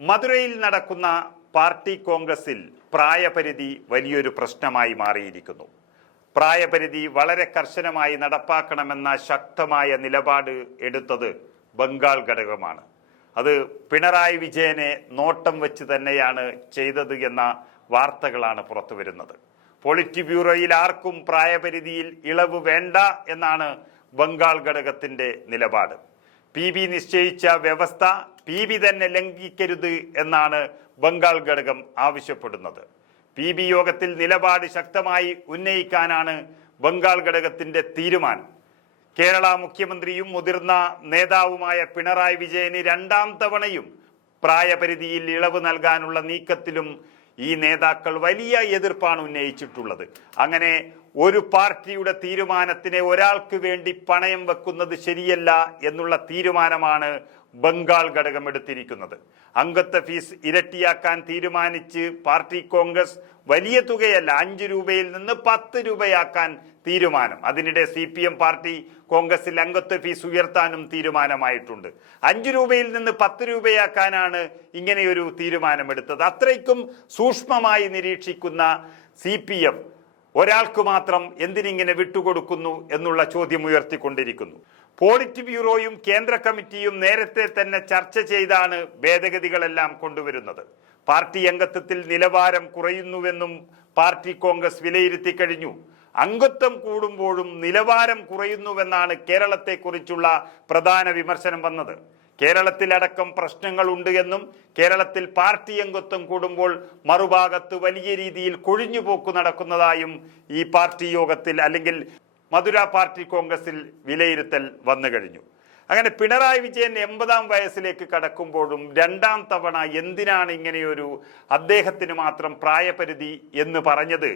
മധുരയിൽ നടക്കുന്ന പാർട്ടി കോൺഗ്രസിൽ പ്രായപരിധി വലിയൊരു പ്രശ്നമായി മാറിയിരിക്കുന്നു. പ്രായപരിധി വളരെ കർശനമായി നടപ്പാക്കണമെന്ന ശക്തമായ നിലപാട് എടുത്തത് ബംഗാൾ ഘടകമാണ്. അത് പിണറായി വിജയനെ നോട്ടം വെച്ച് തന്നെയാണ് ചെയ്തത് എന്ന വാർത്തകളാണ് പുറത്തു വരുന്നത്. പോളിറ്റ് ബ്യൂറോയിൽ ആർക്കും പ്രായപരിധിയിൽ ഇളവ് വേണ്ട എന്നാണ് ബംഗാൾ ഘടകത്തിന്റെ നിലപാട്. PB നിശ്ചയിച്ച വ്യവസ്ഥ PB തന്നെ ലംഘിക്കരുത് എന്നാണ് ബംഗാൾ ഘടകം ആവശ്യപ്പെടുന്നത്. PB യോഗത്തിൽ നിലപാട് ശക്തമായി ഉന്നയിക്കാനാണ് ബംഗാൾ ഘടകത്തിന്റെ തീരുമാനം. കേരള മുഖ്യമന്ത്രിയും മുതിർന്ന നേതാവുമായ പിണറായി വിജയന് രണ്ടാം തവണയും പ്രായപരിധിയിൽ ഇളവ് നൽകാനുള്ള നീക്കത്തിലും ഈ നേതാക്കൾ വലിയ എതിർപ്പാണ് ഉന്നയിച്ചിട്ടുള്ളത്. അങ്ങനെ ഒരു പാർട്ടിയുടെ തീരുമാനത്തിനെ ഒരാൾക്ക് വേണ്ടി പണയം വെക്കുന്നത് ശരിയല്ല എന്നുള്ള തീരുമാനമാണ് ബംഗാൾ ഘടകം എടുത്തിരിക്കുന്നത്. അംഗത്വ ഫീസ് ഇരട്ടിയാക്കാൻ തീരുമാനിച്ച് പാർട്ടി കോൺഗ്രസ് വലിയ തുകയല്ല 5 രൂപയിൽ നിന്ന് 10 രൂപയാക്കാൻ തീരുമാനം. അതിനിടെ CPM പാർട്ടി കോൺഗ്രസിൽ അംഗത്വ ഫീസ് ഉയർത്താനും തീരുമാനമായിട്ടുണ്ട്. 5 രൂപയിൽ നിന്ന് 10 രൂപയാക്കാനാണ് ഇങ്ങനെയൊരു തീരുമാനമെടുത്തത്. അത്രയ്ക്കും സൂക്ഷ്മമായി നിരീക്ഷിക്കുന്ന CPM ഒരാൾക്ക് മാത്രം എന്തിനിങ്ങനെ വിട്ടുകൊടുക്കുന്നു എന്നുള്ള ചോദ്യം ഉയർത്തിക്കൊണ്ടിരിക്കുന്നു. പോളിറ്റ് ബ്യൂറോയും കേന്ദ്ര കമ്മിറ്റിയും നേരത്തെ തന്നെ ചർച്ച ചെയ്താണ് ഭേദഗതികളെല്ലാം കൊണ്ടുവരുന്നത്. പാർട്ടി അംഗത്വത്തിൽ നിലവാരം കുറയുന്നുവെന്നും പാർട്ടി കോൺഗ്രസ് വിലയിരുത്തി കഴിഞ്ഞു. അംഗത്വം കൂടുമ്പോഴും നിലവാരം കുറയുന്നുവെന്നാണ് കേരളത്തെക്കുറിച്ചുള്ള പ്രധാന വിമർശനം വന്നത്. കേരളത്തിലടക്കം പ്രശ്നങ്ങളുണ്ട് എന്നും കേരളത്തിൽ പാർട്ടി അംഗത്വം കൂടുമ്പോൾ മറുഭാഗത്ത് വലിയ രീതിയിൽ കൊഴിഞ്ഞുപോക്ക് നടക്കുന്നതായും ഈ പാർട്ടി യോഗത്തിൽ അല്ലെങ്കിൽ മധുര പാർട്ടി കോൺഗ്രസിൽ വിലയിരുത്തൽ വന്നു കഴിഞ്ഞു. അങ്ങനെ പിണറായി വിജയൻ 80-ാം വയസ്സിലേക്ക് കടക്കുമ്പോഴും രണ്ടാം തവണ എന്തിനാണ് ഇങ്ങനെയൊരു അദ്ദേഹത്തിന് മാത്രം പ്രായപരിധി എന്ന് പറഞ്ഞത്?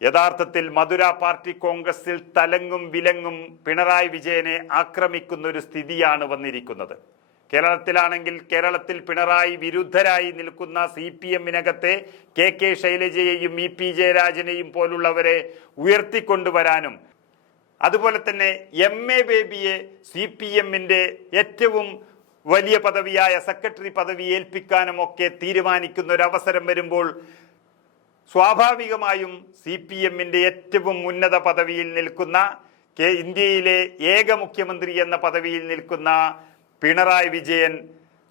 യഥാർത്ഥത്തിൽ മധുര പാർട്ടി കോൺഗ്രസിൽ തലങ്ങും വിലങ്ങും പിണറായി വിജയനെ ആക്രമിക്കുന്ന ഒരു സ്ഥിതിയാണ് വന്നിരിക്കുന്നത്. കേരളത്തിലാണെങ്കിൽ കേരളത്തിൽ പിണറായി വിരുദ്ധരായി നിൽക്കുന്ന CPM-നകത്തെ KK ശൈലജയെയും EP ജയരാജനെയും പോലുള്ളവരെ ഉയർത്തിക്കൊണ്ടുവരാനും അതുപോലെ തന്നെ MA ബേബിയെ CPM-ന്റെ ഏറ്റവും വലിയ പദവിയായ സെക്രട്ടറി പദവി ഏൽപ്പിക്കാനും ഒക്കെ തീരുമാനിക്കുന്ന ഒരു അവസരം വരുമ്പോൾ സ്വാഭാവികമായും CPM-ന്റെ ഏറ്റവും ഉന്നത പദവിയിൽ നിൽക്കുന്ന ഇന്ത്യയിലെ ഏക മുഖ്യമന്ത്രി എന്ന പദവിയിൽ നിൽക്കുന്ന പിണറായി വിജയൻ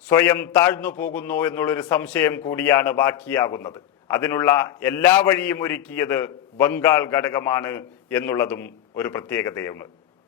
സ്വയം താഴ്ന്നു പോകുന്നു എന്നുള്ളൊരു സംശയം കൂടിയാണ് ബാക്കിയാകുന്നത്. അതിനുള്ള എല്ലാ വഴിയും ഒരുക്കിയത് ബംഗാൾ ഘടകമാണ് എന്നുള്ളതും ഒരു പ്രത്യേകതയാണ്.